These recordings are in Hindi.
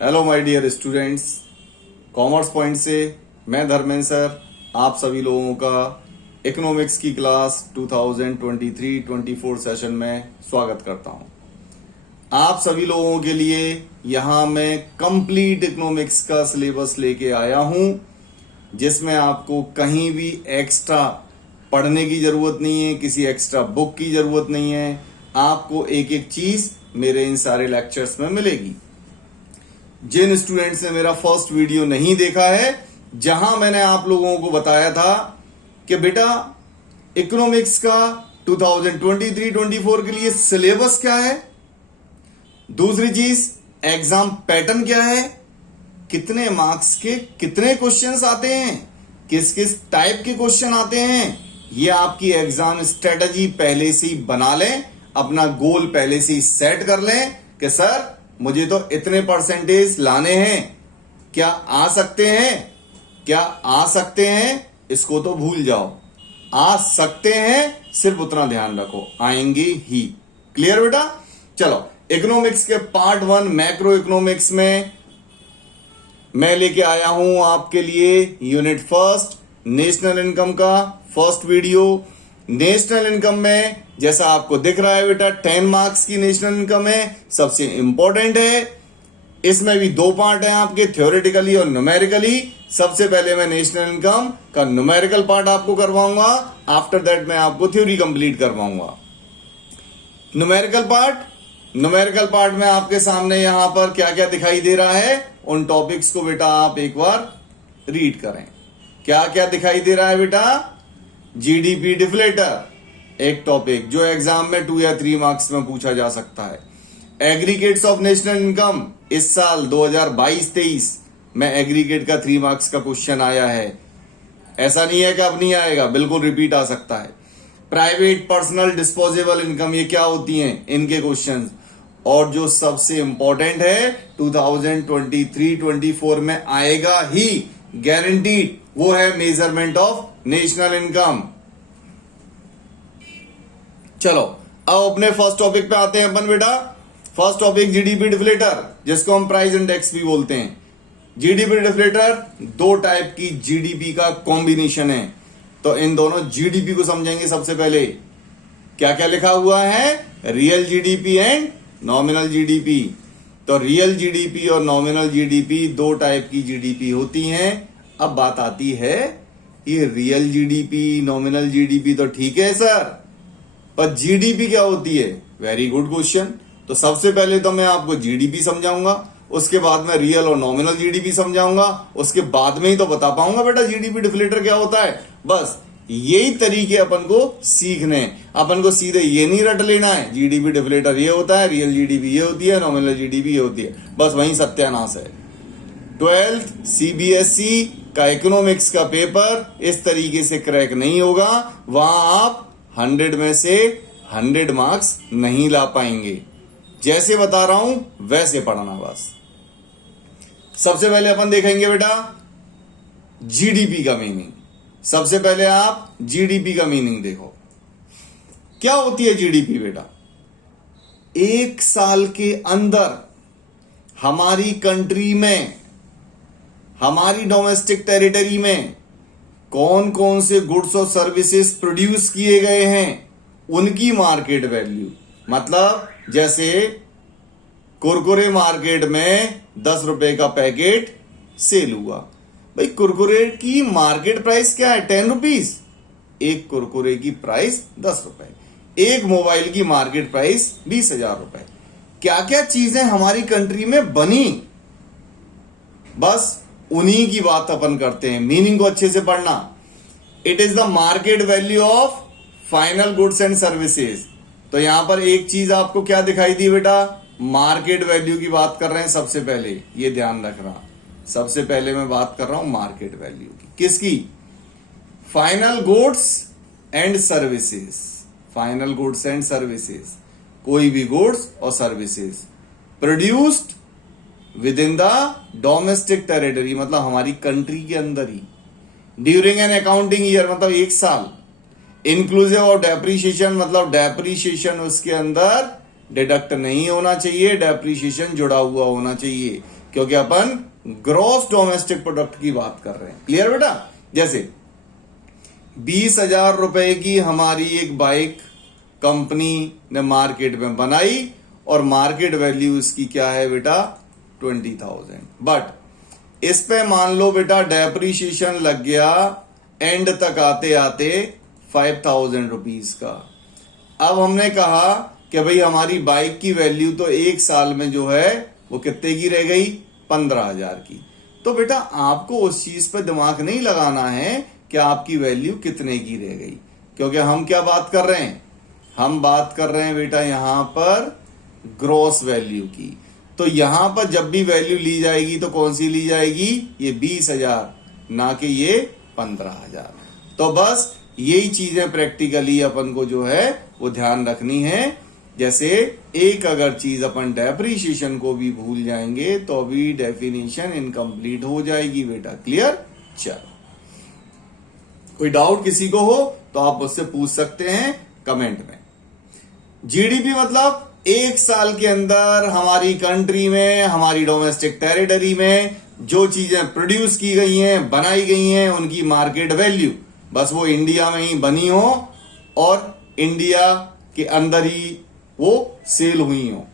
Hello my dear students, Commerce Point से मैं धर्मेंद्र सर आप सभी लोगों का इकोनॉमिक्स की क्लास 2023-24 सेशन में स्वागत करता हूं। आप सभी लोगों के लिए यहां मैं कंप्लीट इकोनॉमिक्स का सिलेबस लेके आया हूं, जिसमें आपको कहीं भी एक्स्ट्रा पढ़ने की जरूरत नहीं है, किसी एक्स्ट्रा बुक की जरूरत नहीं है। आपको एक एक चीज मेरे इन सारे लेक्चर्स में मिलेगी। जिन स्टूडेंट्स ने मेरा फर्स्ट वीडियो नहीं देखा है, जहां मैंने आप लोगों को बताया था कि बेटा इकोनॉमिक्स का 2023-24 के लिए सिलेबस क्या है, दूसरी चीज एग्जाम पैटर्न क्या है, कितने मार्क्स के कितने क्वेश्चंस आते हैं, किस किस टाइप के क्वेश्चन आते हैं, ये आपकी एग्जाम स्ट्रेटजी पहले से ही बना लें, अपना गोल पहले से ही सेट कर लें कि सर मुझे तो इतने परसेंटेज लाने हैं। क्या आ सकते हैं? क्या आ सकते हैं? इसको तो भूल जाओ। आ सकते हैं, सिर्फ उतना ध्यान रखो, आएंगे ही। क्लियर बेटा? चलो, इकोनॉमिक्स के पार्ट 1 मैक्रो इकोनॉमिक्स में मैं लेके आया हूं आपके लिए यूनिट फर्स्ट नेशनल इनकम का फर्स्ट वीडियो। नेशनल इनकम में जैसा आपको दिख रहा है बेटा 10 मार्क्स की नेशनल इनकम है, सबसे इंपॉर्टेंट है। इसमें भी दो पार्ट हैं आपके, थ्योरेटिकली और न्यूमेरिकली। सबसे पहले मैं नेशनल इनकम का न्यूमेरिकल पार्ट आपको करवाऊंगा, आफ्टर दैट मैं आपको थ्योरी कंप्लीट करवाऊंगा। न्यूमेरिकल पार्ट में आपके सामने यहां पर क्या क्या दिखाई दे रहा है, उन टॉपिक्स को बेटा आप एक बार रीड करें। क्या क्या दिखाई दे रहा है बेटा? जीडीपी डिफ्लेटर एक टॉपिक जो एग्जाम में 2 या 3 मार्क्स में पूछा जा सकता है। एग्रीगेट्स ऑफ नेशनल इनकम इस साल 2022-23 में एग्रीगेट का 3 मार्क्स का क्वेश्चन आया है। ऐसा नहीं है कि अब नहीं आएगा, बिल्कुल रिपीट आ सकता है। प्राइवेट पर्सनल डिस्पोजेबल इनकम ये क्या होती हैं, इनके क्वेश्चन। और जो सबसे इंपॉर्टेंट है 2023-24 में आएगा ही गारंटीड, वो है मेजरमेंट ऑफ नेशनल इनकम। चलो अब अपने फर्स्ट टॉपिक पे आते हैं अपन बेटा। फर्स्ट टॉपिक जीडीपी डिफ्लेटर, जिसको हम प्राइस इंडेक्स भी बोलते हैं। जीडीपी डिफ्लेटर दो टाइप की जीडीपी का कॉम्बिनेशन है, तो इन दोनों जीडीपी को समझेंगे। सबसे पहले क्या क्या लिखा हुआ है, real GDP and nominal GDP. तो रियल जीडीपी और नॉमिनल जीडीपी दो टाइप की जीडीपी होती हैं। अब बात आती है ये रियल जीडीपी नॉमिनल जीडीपी तो ठीक है सर, पर जीडीपी क्या होती है? Very good question. तो सबसे पहले तो मैं आपको जीडीपी समझाऊंगा, उसके बाद में रियल और नॉमिनल जीडीपी समझाऊंगा, उसके बाद में ही तो बता पाऊंगा बेटा जीडीपी डिफ्लेटर क्या होता है। बस यही तरीके अपन को सीखने, अपन को सीधे ये नहीं रट लेना है जीडीपी डिफ्लेटर ये होता है, रियल जीडीपी ये होती है, नॉमिनल जीडीपी ये होती है, बस वही सत्यानाश है। 12th सीबीएसई का इकोनॉमिक्स का पेपर इस तरीके से क्रैक नहीं होगा, वहां आप 100 में से 100 मार्क्स नहीं ला पाएंगे। जैसे बता रहा हूं वैसे पढ़ना बस। सबसे पहले अपन देखेंगे बेटा जीडीपी का मीनिंग। सबसे पहले आप जीडीपी का मीनिंग देखो, क्या होती है जीडीपी बेटा? एक साल के अंदर हमारी कंट्री में, हमारी डोमेस्टिक टेरिटरी में कौन कौन से गुड्स और सर्विसेज प्रोड्यूस किए गए हैं, उनकी मार्केट वैल्यू। मतलब जैसे कुरकुरे मार्केट में 10 रुपए का पैकेट सेल हुआ, भाई कुरकुरे की मार्केट प्राइस क्या है? 10 रुपीज। एक कुरकुरे की प्राइस 10 रुपए। एक मोबाइल की मार्केट प्राइस 20,000 रुपए। क्या क्या चीजें हमारी कंट्री में बनी, बस उन्हीं की बात अपन करते हैं। मीनिंग को अच्छे से पढ़ना। It is the market value of final goods and services. तो यहां पर एक चीज आपको क्या दिखाई दी बेटा? मार्केट वैल्यू की बात कर रहे हैं। सबसे पहले ये ध्यान रखना, सबसे पहले मैं बात कर रहा हूं मार्केट वैल्यू की। किसकी? Final goods and services. Final goods and services, कोई भी गुड्स और services produced with in the domestic territory, मतलब हमारी कंट्री के अंदर ही, ड्यूरिंग एन अकाउंटिंग ईयर, मतलब एक साल, इंक्लूसिव ऑफ डेप्रीशिएशन, मतलब डेप्रीशिएशन उसके अंदर डिडक्ट नहीं होना चाहिए, डेप्रीशिएशन जुड़ा हुआ होना चाहिए। क्योंकि अपन ग्रॉस डोमेस्टिक प्रोडक्ट की बात कर रहे हैं। क्लियर बेटा? जैसे 20,000 रुपए की हमारी एक बाइक कंपनी ने मार्केट में बनाई और मार्केट वैल्यू इसकी क्या है बेटा? 20,000। बट इस पे मान लो बेटा डेप्रीशिएशन लग गया एंड तक आते आते 5,000 रुपीज का। अब हमने कहा कि भाई हमारी बाइक की वैल्यू तो एक साल में जो है वो कितने की रह गई? 15,000 की। तो बेटा आपको उस चीज पे दिमाग नहीं लगाना है कि आपकी वैल्यू कितने की रह गई, क्योंकि हम क्या बात कर रहे हैं? हम बात कर रहे हैं बेटा यहां पर ग्रॉस वैल्यू की। तो यहां पर जब भी वैल्यू ली जाएगी तो कौन सी ली जाएगी? ये 20,000, ना कि ये 15,000। तो बस यही चीजें प्रैक्टिकली अपन को जो है वो ध्यान रखनी है। जैसे एक अगर चीज अपन डेप्रीशिएशन को भी भूल जाएंगे तो अभी डेफिनेशन इनकम्प्लीट हो जाएगी बेटा। क्लियर? चलो, कोई डाउट किसी को हो तो आप मुझसे पूछ सकते हैं कमेंट में। जीडीपी मतलब एक साल के अंदर हमारी कंट्री में, हमारी डोमेस्टिक टेरिटरी में जो चीजें प्रोड्यूस की गई हैं, बनाई गई हैं, उनकी मार्केट वैल्यू, बस वो इंडिया में ही बनी हो और इंडिया के अंदर ही वो सेल हुई हो,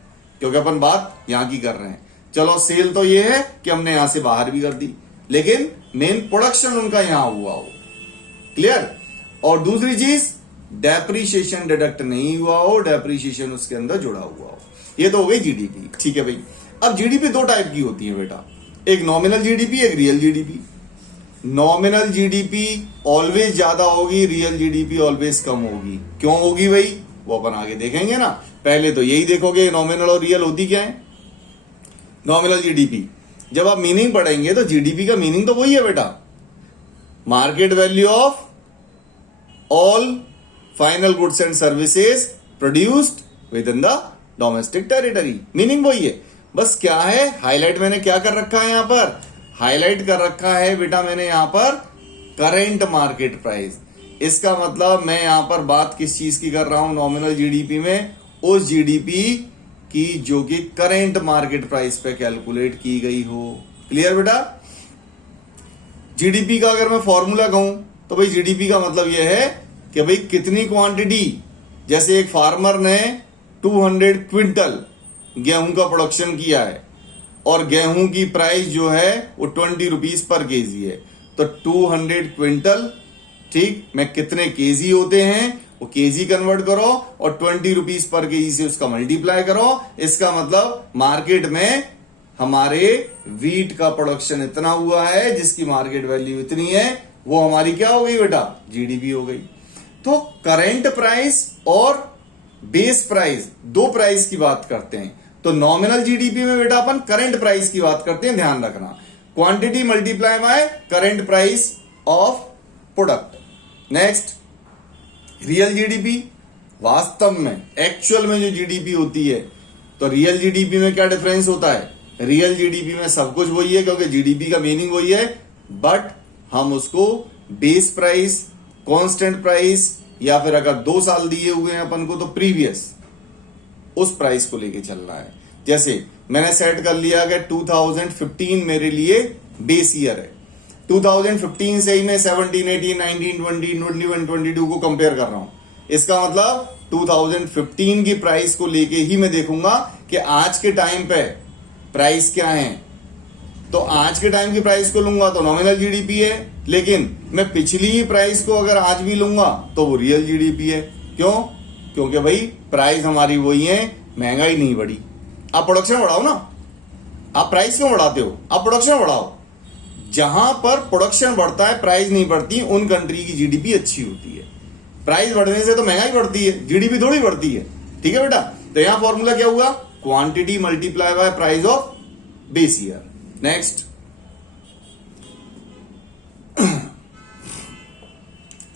क्योंकि अपन बात यहां की कर रहे हैं। चलो सेल तो ये है कि हमने यहां से बाहर भी कर दी, लेकिन मेन प्रोडक्शन उनका यहां हुआ हो। क्लियर? और दूसरी चीज डेप्रीशिएशन डिडक्ट नहीं हुआ हो, डेप्रीशिएशन उसके अंदर जुड़ा हुआ हो। ये तो हो गई जीडीपी। ठीक है भाई। अब जीडीपी दो टाइप की होती है बेटा, एक नॉमिनल जीडीपी, एक real GDP. Nominal GDP always ज्यादा होगी, रियल जीडीपी ऑलवेज कम होगी। क्यों होगी भाई? वो अपन आगे देखेंगे ना। पहले तो यही देखोगे नॉमिनल और रियल होती क्या है। नॉमिनल जीडीपी जब आप मीनिंग पढ़ेंगे तो जीडीपी का मीनिंग तो वही है बेटा, market value of all final goods and services produced with in the domestic territory. Meaning वही है। बस क्या है, हाईलाइट मैंने क्या कर रखा है यहां पर? हाईलाइट कर रखा है बेटा मैंने यहां पर करेंट मार्केट प्राइस। इसका मतलब मैं यहां पर बात किस चीज की कर रहा हूं नॉमिनल जीडीपी में? उस जीडीपी की जो कि करेंट मार्केट प्राइस पे कैलकुलेट की गई हो। क्लियर बेटा? जीडीपी का अगर मैं फॉर्मूला कहूं तो भाई जीडीपी का मतलब यह है कि भाई कितनी क्वांटिटी, जैसे एक फार्मर ने 200 क्विंटल गेहूं का प्रोडक्शन किया है और गेहूं की प्राइस जो है वो 20 रुपीज पर केजी है, तो 200 क्विंटल, ठीक, में कितने केजी होते हैं वो केजी कन्वर्ट करो और 20 रुपीज पर केजी से उसका मल्टीप्लाई करो। इसका मतलब मार्केट में हमारे वीट का प्रोडक्शन इतना हुआ है जिसकी मार्केट वैल्यू इतनी है, वो हमारी क्या हो गई बेटा? जीडीपी हो गई। तो करेंट प्राइस और बेस प्राइस, दो प्राइस की बात करते हैं। तो नॉमिनल जीडीपी में बेटा अपन करेंट प्राइस की बात करते हैं, ध्यान रखना। Quantity multiply by current price of product. Next real GDP, वास्तव में एक्चुअल में जो जीडीपी होती है। तो रियल जीडीपी में क्या डिफरेंस होता है? रियल जीडीपी में सब कुछ वही है, क्योंकि जीडीपी का मीनिंग वही है, बट हम उसको बेस प्राइस, कांस्टेंट प्राइस, या फिर अगर 2 साल दिए हुए हैं अपन को तो प्रीवियस उस प्राइस को लेके चलना है। जैसे मैंने सेट कर लिया कि 2015 मेरे लिए बेस ईयर है। 2015 से ही मैं 17, 18, 19, 20, 21, 22 को कंपेयर कर रहा हूं। इसका मतलब 2015 की प्राइस को लेके ही मैं देखूंगा कि आज के टाइम पे प्राइस क्या है। तो आज के टाइम की प्राइस को लूंगा तो नॉमिनल जीडीपी है, लेकिन मैं पिछली ही प्राइस को अगर आज भी लूंगा तो वो रियल जीडीपी है। क्यों? क्योंकि भाई प्राइस हमारी वही है, महंगाई नहीं बढ़ी। आप प्रोडक्शन बढ़ाओ ना, आप प्राइस क्यों बढ़ाते हो? आप प्रोडक्शन बढ़ाओ। जहां पर प्रोडक्शन बढ़ता है, प्राइस नहीं बढ़ती, उन कंट्री की जीडीपी अच्छी होती है। प्राइस बढ़ने से तो महंगाई बढ़ती है, जीडीपी थोड़ी बढ़ती है। ठीक है बेटा? तो यहां फॉर्मूला क्या हुआ? Quantity multiply by price of base year. Next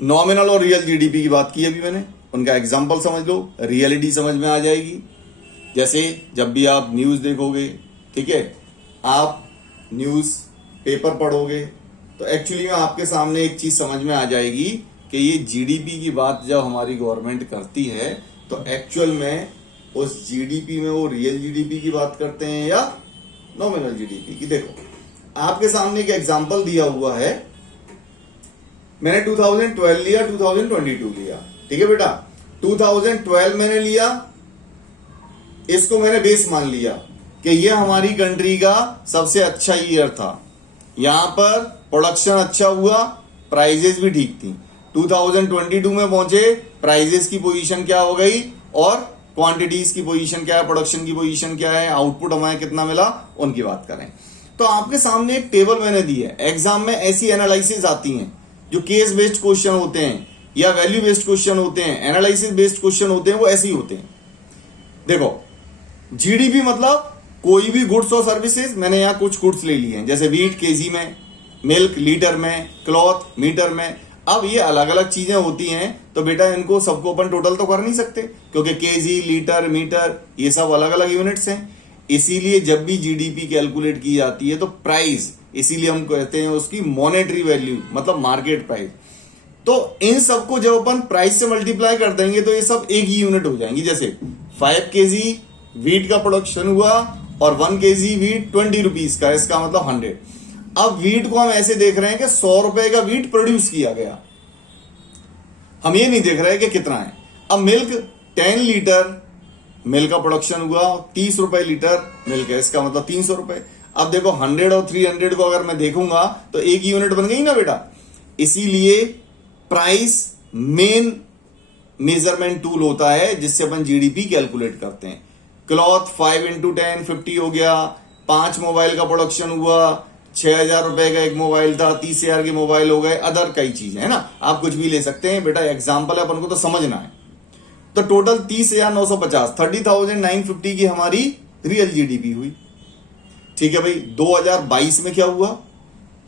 nominal और रियल जीडीपी की बात की अभी मैंने, उनका एग्जांपल समझ लो, रियलिटी समझ में आ जाएगी। जैसे जब भी आप न्यूज देखोगे, ठीक है, आप न्यूज पेपर पढ़ोगे तो एक्चुअली में आपके सामने एक चीज समझ में आ जाएगी कि ये जीडीपी की बात जब हमारी गवर्नमेंट करती है तो एक्चुअल में उस जीडीपी में वो रियल जीडीपी की बात करते हैं या नॉमिनल जीडीपी की। देखो आपके सामने एक एग्जांपल दिया हुआ है, मैंने 2012 लिया, 2022 लिया, ठीक है बेटा। 2012 मैंने लिया, इसको मैंने बेस मान लिया कि ये हमारी कंट्री का सबसे अच्छा ईयर था, यहां पर प्रोडक्शन अच्छा हुआ, प्राइजेस भी ठीक थी। 2022 में पहुंचे, प्राइजेस की पोजीशन क्या हो गई और क्वांटिटीज की पोजीशन क्या है, प्रोडक्शन की पोजीशन क्या है, आउटपुट हमें कितना मिला, उनकी बात करें। तो आपके सामने एक टेबल मैंने दी है। एग्जाम में ऐसी एनालिसिस आती हैं जो केस बेस्ड क्वेश्चन होते हैं या वैल्यू बेस्ड क्वेश्चन होते हैं, एनालिसिस बेस्ड क्वेश्चन होते हैं, वो ऐसे ही होते हैं। देखो जीडीपी मतलब कोई भी गुड्स और सर्विसेज, मैंने यहां कुछ गुड्स ले लिए हैं, जैसे वीट केजी में, मिल्क लीटर में, क्लॉथ मीटर में। अब ये अलग अलग चीजें होती हैं, तो बेटा इनको सबको अपन टोटल तो कर नहीं सकते, क्योंकि केजी, लीटर, मीटर ये सब अलग अलग यूनिट्स हैं। इसीलिए जब भी जीडीपी कैलकुलेट की जाती है तो प्राइस, इसीलिए हम कहते हैं उसकी मॉनेटरी वैल्यू, मतलब मार्केट प्राइस। तो इन सबको जब अपन प्राइस से मल्टीप्लाई कर देंगे तो ये सब एक ही यूनिट हो जाएंगी। जैसे 5 केजी वीट का प्रोडक्शन हुआ और 1 केजी वीट 20 रुपीज का, इसका मतलब 100। अब वीट को हम ऐसे देख रहे हैं कि 100 रुपए का वीट प्रोड्यूस किया गया, हम ये नहीं देख रहे हैं कि कितना है। अब मिल्क 10 लीटर मिल्क का प्रोडक्शन हुआ, 30 रुपए लीटर मिल्क है, इसका मतलब 300 रुपए। अब देखो 100 और 300 को अगर मैं देखूंगा तो एक यूनिट बन गई ना बेटा। इसीलिए प्राइस मेन मेजरमेंट टूल होता है जिससे अपन जीडीपी कैलकुलेट करते हैं। क्लॉथ 5 इंटू 10 50 हो गया, 5 मोबाइल का प्रोडक्शन हुआ, 6,000 रुपए का एक मोबाइल था, 30,000 के मोबाइल हो गए, अदर कई चीजें है ना, आप कुछ भी ले सकते हैं बेटा, एग्जाम्पल है, अपन को तो समझना है। तो टोटल 30,950, 30,950 की हमारी रियल जीडीपी हुई। ठीक है भाई, 2022 में क्या हुआ,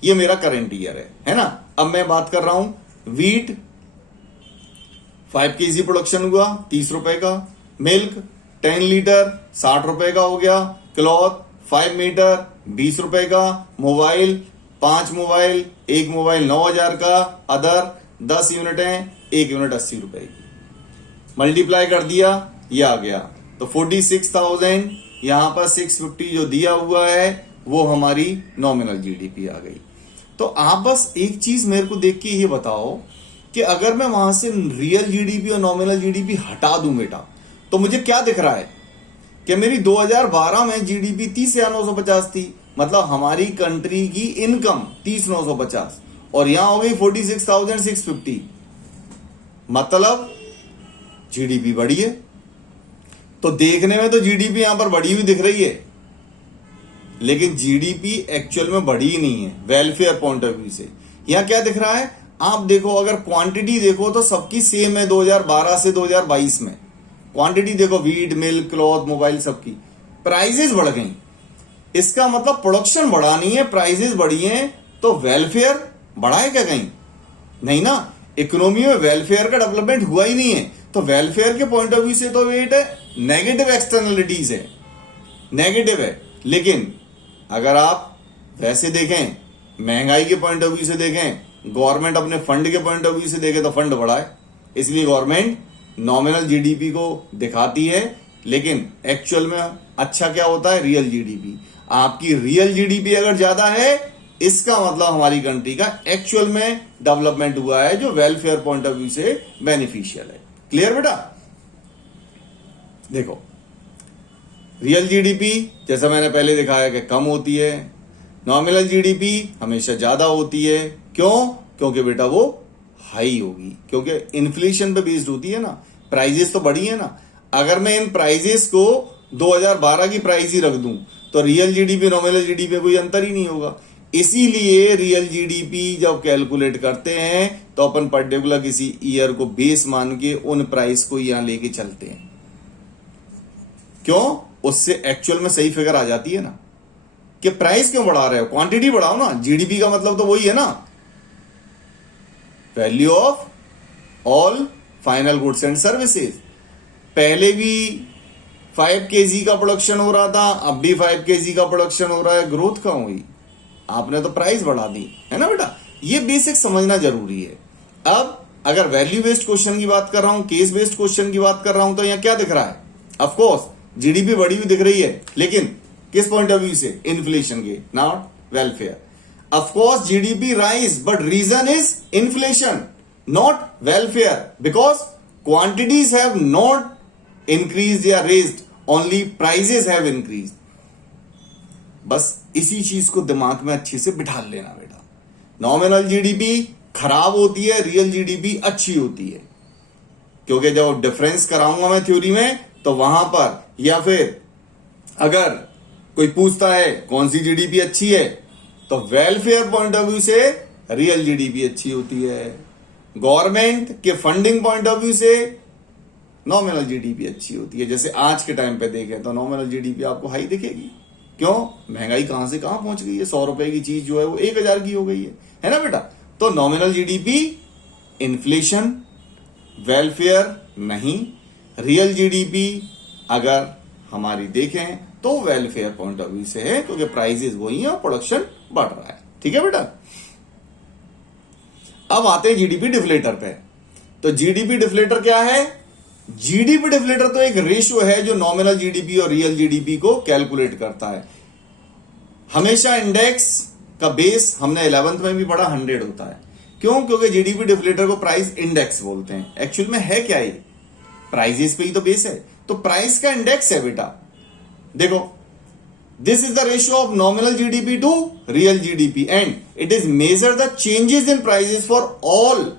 ये मेरा करंट ईयर है ना। अब मैं बात कर रहा हूं वीट 5 केजी प्रोडक्शन हुआ 30 रुपए का, मिल्क 10 लीटर 60 रुपए का हो गया, क्लॉथ 5 मीटर 20 रुपए का, मोबाइल 5 मोबाइल, एक मोबाइल 9,000 का, अदर 10 यूनिट है, एक यूनिट 80 रुपए की। मल्टीप्लाई कर दिया, ये आ गया, तो 46,000, यहां पर 650 जो दिया हुआ है वो हमारी नॉमिनल जीडीपी आ गई। तो आप बस एक चीज मेरे को देख के ये बताओ कि अगर मैं वहां से रियल जीडीपी और नॉमिनल जीडीपी हटा दूं बेटा, तो मुझे क्या दिख रहा है कि मेरी 2012 में जीडीपी 30,950 थी, मतलब हमारी कंट्री की इनकम 30,950, और यहां हो गई 46,650, मतलब जीडीपी बढ़ी है। तो देखने में तो जीडीपी यहां पर बढ़ी हुई दिख रही है, लेकिन जीडीपी एक्चुअल में बढ़ी ही नहीं है वेलफेयर पॉइंट ऑफ व्यू से। यहां क्या दिख रहा है, आप देखो, अगर क्वांटिटी देखो तो सबकी सेम है 2012 से 2022 में। क्वांटिटी देखो, वीट, मिल्क, क्लॉथ, मोबाइल, सबकी। प्राइजेस बढ़ गई, इसका मतलब प्रोडक्शन बढ़ा नहीं है, प्राइजेस बढ़ी हैं, तो वेलफेयर बढ़ा है क्या कहीं? नहीं ना, इकोनॉमी में वेलफेयर का डेवलपमेंट हुआ ही नहीं है। तो वेलफेयर के पॉइंट ऑफ व्यू से तो वेट है नेगेटिव एक्सटर्नलिटीज है, नेगेटिव है। लेकिन अगर आप वैसे देखें, महंगाई के पॉइंट ऑफ व्यू से देखें, गवर्नमेंट अपने फंड के पॉइंट ऑफ व्यू से देखें तो फंड बढ़ा है, इसलिए गवर्नमेंट नॉमिनल जीडीपी को दिखाती है, लेकिन एक्चुअल में अच्छा क्या होता है, रियल जीडीपी। आपकी रियल जीडीपी अगर ज्यादा है, इसका मतलब हमारी कंट्री का एक्चुअल में डेवलपमेंट हुआ है, जो वेलफेयर पॉइंट ऑफ व्यू से बेनिफिशियल है। क्लियर बेटा? देखो, रियल जीडीपी जैसा मैंने पहले दिखाया कि कम होती है, नॉमिनल जीडीपी हमेशा ज्यादा होती है। क्यों? क्योंकि बेटा वो हाई होगी, क्योंकि इन्फ्लेशन पे बेस्ड होती है ना, प्राइजेस तो बढ़ी है ना। अगर मैं इन प्राइजेस को 2012 की प्राइस ही रख दूं तो रियल जीडीपी नॉमिनल जीडीपी में कोई अंतर ही नहीं होगा। इसीलिए रियल जीडीपी जब कैलकुलेट करते हैं तो अपन पर्टिकुलर किसी ईयर को बेस मान के उन प्राइस को यहां लेके चलते हैं। क्यों? उससे एक्चुअल में सही फिगर आ जाती है ना, कि प्राइस क्यों बढ़ा रहे हो, क्वांटिटी बढ़ाओ ना। जीडीपी का मतलब तो वही है ना, value of all final goods and services. पहले भी 5 केजी का प्रोडक्शन हो रहा था, अब भी 5 केजी का प्रोडक्शन हो रहा है, ग्रोथ कहाँ हुई? आपने तो प्राइस बढ़ा दी है ना बेटा। ये बेसिक समझना जरूरी है। अब अगर वैल्यू बेस्ड क्वेश्चन की बात कर रहा हूं, केस बेस्ड क्वेश्चन की बात कर रहा हूं, तो यहां क्या दिख रहा है? ऑफ कोर्स जीडीपी बढ़ी हुई दिख रही है, लेकिन किस पॉइंट ऑफ व्यू से? इन्फ्लेशन के, not welfare. Of course GDP rise, but reason is inflation, not welfare, because quantities have not increase या raised, only prices have increase. बस इसी चीज को दिमाग में अच्छे से बिठा लेना बेटा. नॉमिनल जीडीपी खराब होती है, रियल जीडीपी अच्छी होती है. क्योंकि जब डिफरेंस कराऊंगा मैं थ्योरी में, तो वहां पर, या फिर अगर कोई पूछता है कौन सी जीडीपी अच्छी है, तो वेलफेयर पॉइंट ऑफ व्यू से रियल जीडीपी अच्छी होती है. गवर्नमेंट के फंडिंग पॉइंट ऑफ व्यू से नॉमिनल जीडीपी अच्छी होती है. जैसे आज के टाइम पे देखें तो नॉमिनल जीडीपी आपको हाई दिखेगी. क्यों? महंगाई कहां से कहां पहुंच गई है. 100 रुपए की चीज जो है वो 1000 की हो गई है ना बेटा. तो नॉमिनल जीडीपी इन्फ्लेशन, वेलफेयर नहीं. रियल जीडीपी अगर हमारी देखें तो वेलफेयर पॉइंट ऑफ व्यू से है, क्योंकि प्राइजेस वही है और प्रोडक्शन बढ़ रहा है. ठीक है बेटा. अब आते हैं जीडीपी डिफ्लेटर पे. तो जीडीपी डिफ्लेटर क्या है? जीडीपी डिफ्लेटर तो एक रेशियो है जो नॉमिनल जीडीपी और रियल जीडीपी को कैलकुलेट करता है. हमेशा इंडेक्स का बेस, हमने 11th में भी पढ़ा, 100 होता है. क्यों? क्योंकि जीडीपी डिफ्लेटर को प्राइस इंडेक्स बोलते हैं. एक्चुअल में है क्या ये? प्राइजेस पे ही तो बेस है. तो प्राइस का इंडेक्स है बेटा. देखो, this is the ratio of nominal GDP to real GDP and it is measure the changes in prices for all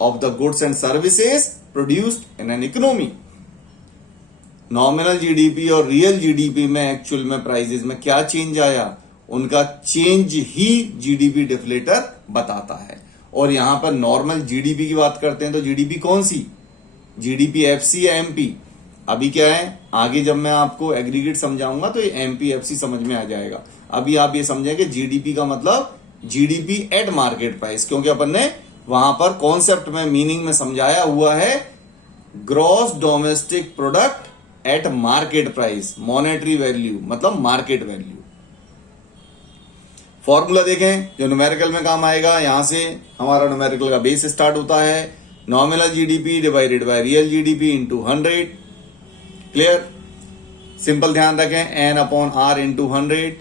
of the goods and services produced in an economy. Nominal GDP और रियल जीडीपी में एक्चुअल में प्राइजेस में क्या चेंज आया, उनका चेंज ही जीडीपी डिफ्लेटर बताता है. और यहां पर नॉर्मल जीडीपी की बात करते हैं तो जीडीपी कौन सी? जीडीपी एफसी या एमपी? अभी क्या है, आगे जब मैं आपको एग्रीगेट समझाऊंगा तो ये एमपी एफसी समझ में आ जाएगा. अभी आप ये समझेंगे जीडीपी का मतलब जीडीपी एट मार्केट प्राइस, क्योंकि अपन ने वहां पर कॉन्सेप्ट में, मीनिंग में समझाया हुआ है gross domestic product at market price. Monetary value मतलब मार्केट वैल्यू. फॉर्मूला देखें जो न्यूमेरिकल में काम आएगा. यहां से हमारा न्यूमेरिकल का बेस स्टार्ट होता है. Nominal GDP divided by real GDP into 100. Clear? Simple ध्यान रखें, एन अपॉन आर इंटू 100.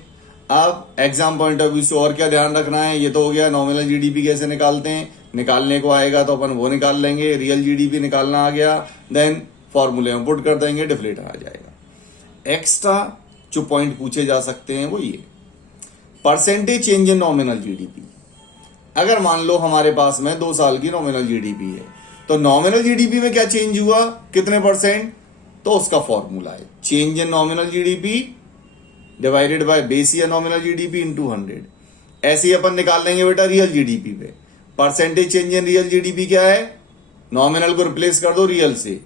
अब एग्जाम पॉइंट ऑफ व्यू से और क्या ध्यान रखना है? ये तो हो गया नॉमिनल जीडीपी कैसे निकालते हैं. निकालने को आएगा तो अपन वो निकाल लेंगे. रियल जीडीपी निकालना आ गया, देन फॉर्मूले में पुट कर देंगे, डिफ्लेटर आ जाएगा. एक्स्ट्रा जो पॉइंट पूछे जा सकते हैं वो ये, percentage change in nominal GDP. अगर मान लो हमारे पास में 2 साल की नॉमिनल जीडीपी है, तो नॉमिनल जीडीपी में क्या चेंज हुआ, कितने परसेंट? तो उसका फॉर्मूला है change in nominal GDP divided by base year nominal GDP into 100. ऐसे ही अपन निकाल लेंगे बेटा रियल जीडीपी पे. Percentage change in real GDP क्या है? नॉमिनल को रिप्लेस कर दो रियल से.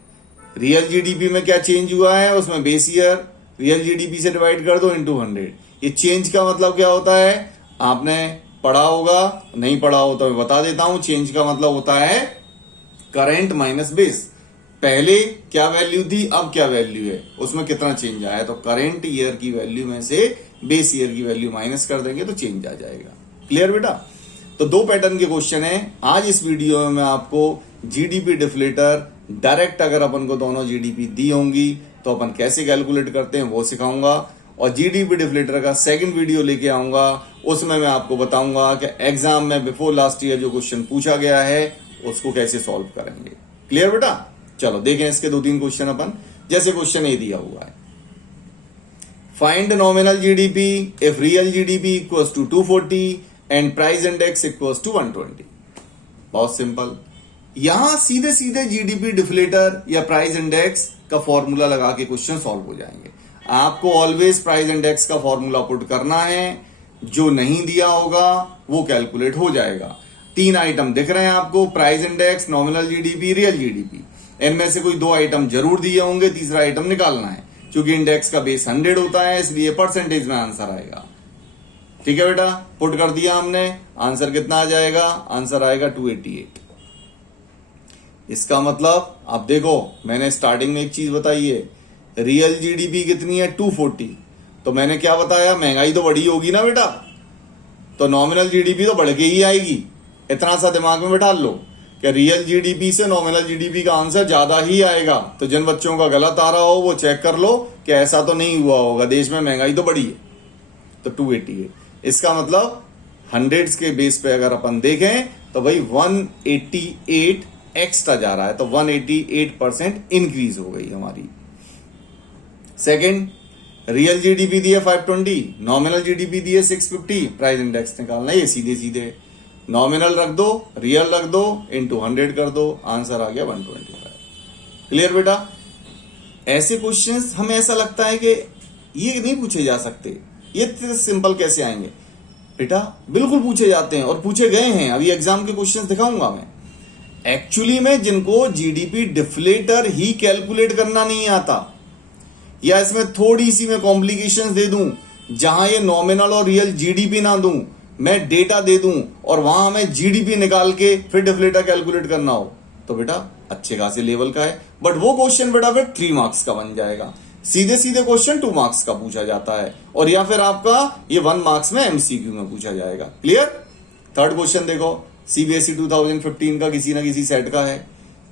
रियल जीडीपी में क्या चेंज हुआ है, उसमें बेस ईयर रियल जीडीपी से डिवाइड कर दो इंटू 100. ये चेंज का मतलब क्या होता है? आपने पढ़ा होगा, नहीं पढ़ा हो तो मैं बता देता हूं. चेंज का मतलब होता है करंट माइनस बेस. पहले क्या वैल्यू थी, अब क्या वैल्यू है, उसमें कितना चेंज आया. तो करंट ईयर की वैल्यू में से बेस ईयर की वैल्यू माइनस कर देंगे तो चेंज आ जाएगा. क्लियर बेटा? तो 2 पैटर्न के क्वेश्चन है आज इस वीडियो में. मैं आपको जीडीपी डिफ्लेटर डायरेक्ट, अगर अपन को दोनों जीडीपी दी होंगी तो अपन कैसे कैलकुलेट करते हैं वो सिखाऊंगा. और जीडीपी डिफ्लेटर का सेकंड वीडियो लेके आऊंगा, उसमें मैं आपको बताऊंगा कि एग्जाम में बिफोर लास्ट ईयर जो क्वेश्चन पूछा गया है उसको कैसे सॉल्व करेंगे. क्लियर बेटा? चलो देखें इसके 2-3 क्वेश्चन अपन. जैसे क्वेश्चन ए दिया हुआ है, find nominal GDP if real GDP equals to 240 and price index equals to 120. बहुत सिंपल. यहां सीधे सीधे जीडीपी डिफ्लेटर या प्राइस इंडेक्स का फॉर्मूला लगा के क्वेश्चन सॉल्व हो जाएंगे. आपको ऑलवेज प्राइस इंडेक्स का फॉर्मूला पुट करना है. जो नहीं दिया होगा वो कैलकुलेट हो जाएगा. 3 आइटम दिख रहे हैं आपको, price index, nominal GDP, real GDP. इनमें से कोई 2 आइटम जरूर दिए होंगे, तीसरा आइटम निकालना है. क्योंकि इंडेक्स का बेस 100 होता है, इसलिए परसेंटेज में आंसर आएगा. ठीक है बेटा? पुट कर दिया हमने. आंसर कितना आ जाएगा? आंसर आएगा 288. इसका मतलब आप देखो, मैंने स्टार्टिंग में एक चीज बताई है, रियल जीडीपी कितनी है? 240. तो मैंने क्या बताया, महंगाई तो बढ़ी होगी ना बेटा, तो नॉमिनल जीडीपी तो बढ़ के ही आएगी. इतना सा दिमाग में बैठा लो कि रियल जीडीपी से नॉमिनल जीडीपी का आंसर ज्यादा ही आएगा। तो जिन बच्चों का गलत आ रहा हो वो चेक कर लो कि ऐसा तो नहीं हुआ होगा, देश में महंगाई तो बढ़ी है। तो 288, इसका मतलब हंड्रेड्स के बेस पे अगर अपन देखें तो भाई 188 एक्स्ट्रा जा रहा है, तो 188% इंक्रीज हो गई हमारी। सेकंड, रियल जीडीपी दी है 520, नॉमिनल जीडीपी दी है 650, प्राइस इंडेक्स निकालना है। ये सीधे सीधे नॉमिनल रख दो, रियल रख दो, इनटू 100 कर दो, आंसर आ गया 125। क्लियर बेटा? ऐसे क्वेश्चंस हमें ऐसा लगता है कि ये नहीं पूछे जा सकते, ये सिंपल कैसे आएंगे बेटा? बिल्कुल पूछे जाते हैं और पूछे गए हैं। अभी एग्जाम के क्वेश्चंस दिखाऊंगा मैं। एक्चुअली में जिनको जीडीपी डिफ्लेटर ही कैलकुलेट करना नहीं आता, या इसमें थोड़ी सी मैं कॉम्प्लिकेशंस दे दूं, जहां ये नॉमिनल और रियल जीडीपी ना दूं, मैं डेटा दे दूं और वहां हमें जीडीपी निकाल के फिर डिफ्लेटर कैलकुलेट करना हो, तो बेटा अच्छे खासे लेवल का है। बट वो क्वेश्चन बेटा फिर 3 मार्क्स का बन जाएगा। सीधे सीधे क्वेश्चन 2 मार्क्स का पूछा जाता है, और या फिर आपका ये 1 मार्क्स में एमसीक्यू में पूछा जाएगा। क्लियर? थर्ड क्वेश्चन देखो, सीबीएसई 2015 का किसी ना किसी सेट का है।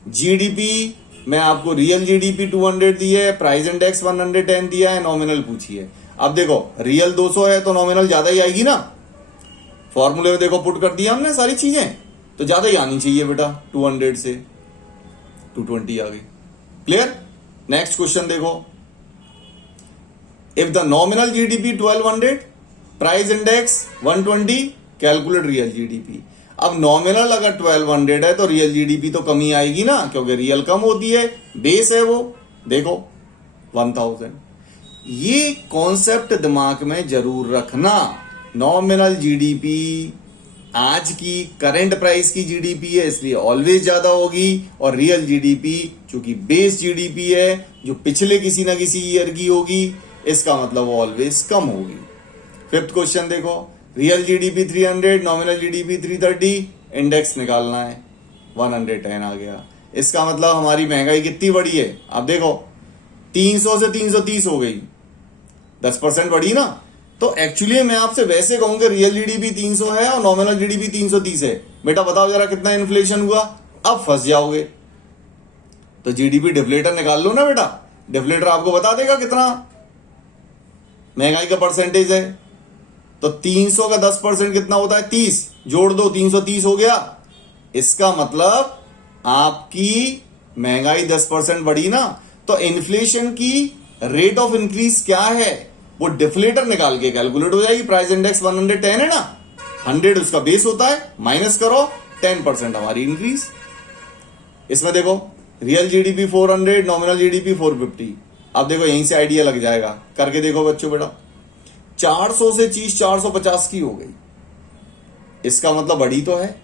जीडीपी में आपको रियल जीडीपी 200 दी है, प्राइस इंडेक्स 110 दिया है, नॉमिनल पूछी है। अब देखो रियल 200 है तो नॉमिनल ज्यादा ही आएगी ना। फॉर्मूले में देखो पुट कर दिया हमने सारी चीजें, तो ज्यादा ही आनी चाहिए बेटा। 200 से 220 आ गई। क्लियर? नेक्स्ट क्वेश्चन देखो, if the nominal GDP 1200, price index 120, calculate real GDP. अब नॉमिनल अगर 1200 है तो रियल जीडीपी तो कमी आएगी ना, क्योंकि रियल कम होती है, बेस है वो। देखो 1000। ये कॉन्सेप्ट दिमाग में जरूर रखना। नॉमिनल जीडीपी आज की करंट प्राइस की जीडीपी है, इसलिए ऑलवेज ज्यादा होगी, और रियल जीडीपी चूंकि बेस जीडीपी है जो पिछले किसी ना किसी ईयर की होगी, इसका मतलब ऑलवेज कम होगी। फिफ्थ क्वेश्चन देखो, real GDP 300, nominal GDP 330, index निकालना है, 110 आ गया। इसका मतलब हमारी महंगाई कितनी बढ़ी है? आप देखो 300 से 330 हो गई, 10% बढ़ी ना। तो एक्चुअली मैं आपसे वैसे कहूंगा रियल जीडीपी 300 है और नॉमिनल जीडीपी 330 है, बेटा बताओ जरा कितना इन्फ्लेशन हुआ? अब फंस जाओगे। तो जीडीपी डिफ्लेटर निकाल लो ना बेटा, डिफ्लेटर आपको बता देगा कितना महंगाई का परसेंटेज है। तो 300 का 10% कितना होता है? 30, जोड़ दो, 330 हो गया। इसका मतलब आपकी महंगाई 10% बढ़ी ना। तो इन्फ्लेशन की रेट ऑफ इंक्रीज क्या है वो डिफ्लेटर निकाल के कैलकुलेट हो जाएगी। प्राइस इंडेक्स 110 है ना, 100 उसका बेस होता है, माइनस करो 10% हमारी इंक्रीज। इसमें देखो रियल जीडीपी 400, नॉमिनल जीडीपी 450। अब देखो यहीं से आइडिया लग जाएगा, करके देखो बच्चों बेटा। 400 से चीज 450 की हो गई, इसका मतलब बढ़ी तो है,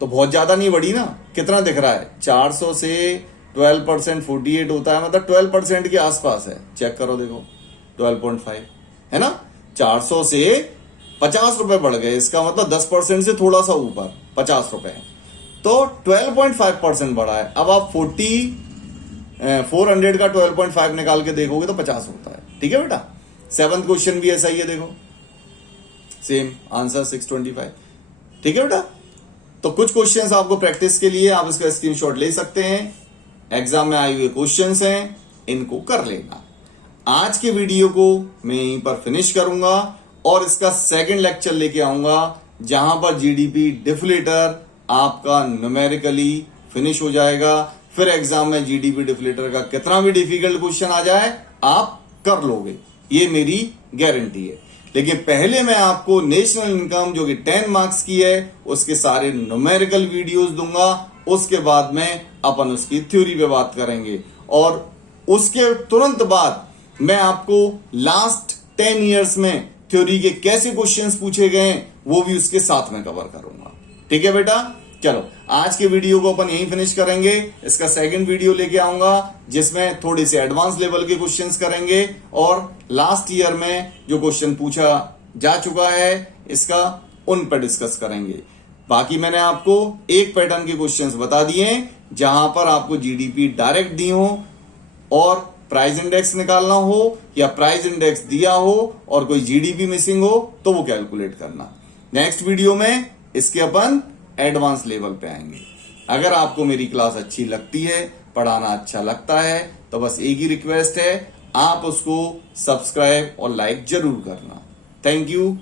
तो बहुत ज्यादा नहीं बढ़ी ना। कितना दिख रहा है? 400 से 12% 48 होता है, मतलब 12% के आसपास है। चेक करो देखो 12.5 है ना। 400 से 50 रुपए बढ़ गए, इसका मतलब 10% से थोड़ा सा ऊपर 50 रुपए, तो 12.5% बढ़ा है। अब आप 400 का 12.5 निकाल के देखोगे तो 50 होता है। ठीक है बेटा? 7th क्वेश्चन भी ऐसा ही है, देखो सेम आंसर 625। ठीक है बेटा? तो कुछ क्वेश्चंस आपको प्रैक्टिस के लिए आप इसका स्क्रीनशॉट ले सकते हैं, एग्जाम में आए हुए क्वेश्चंस हैं, इनको कर लेना। आज के वीडियो को मैं यहीं पर फिनिश करूंगा और इसका सेकंड लेक्चर लेके आऊंगा, जहां पर जीडीपी डिफ्लेटर आपका न्यूमेरिकली फिनिश हो जाएगा। फिर एग्जाम में जीडीपी डिफ्लेटर का कितना भी डिफिकल्ट क्वेश्चन आ जाए आप कर लोगे, ये मेरी गारंटी है। लेकिन पहले मैं आपको नेशनल इनकम जो कि 10 मार्क्स की है उसके सारे न्यूमेरिकल वीडियोस दूंगा। उसके बाद में अपन उसकी थ्योरी पे बात करेंगे, और उसके तुरंत बाद मैं आपको लास्ट 10 इयर्स में थ्योरी के कैसे क्वेश्चंस पूछे गए वो भी उसके साथ में कवर करूंगा। ठीक है बेटा? चलो आज के वीडियो को अपन यहीं फिनिश करेंगे। इसका सेकंड वीडियो लेके आऊंगा जिसमें थोड़े से एडवांस लेवल के क्वेश्चंस करेंगे, और लास्ट ईयर में जो क्वेश्चन पूछा जा चुका है इसका उन पर डिस्कस करेंगे। बाकी मैंने आपको एक पैटर्न के क्वेश्चंस बता दिए जहां पर आपको जीडीपी डायरेक्ट दी हो और प्राइस इंडेक्स निकालना हो, या प्राइस इंडेक्स दिया हो और कोई जीडीपी मिसिंग हो तो वो कैलकुलेट करना। नेक्स्ट वीडियो में इसके अपन एडवांस लेवल पे आएंगे। अगर आपको मेरी क्लास अच्छी लगती है, पढ़ाना अच्छा लगता है, तो बस एक ही रिक्वेस्ट है, आप उसको सब्सक्राइब और लाइक जरूर करना। Thank you.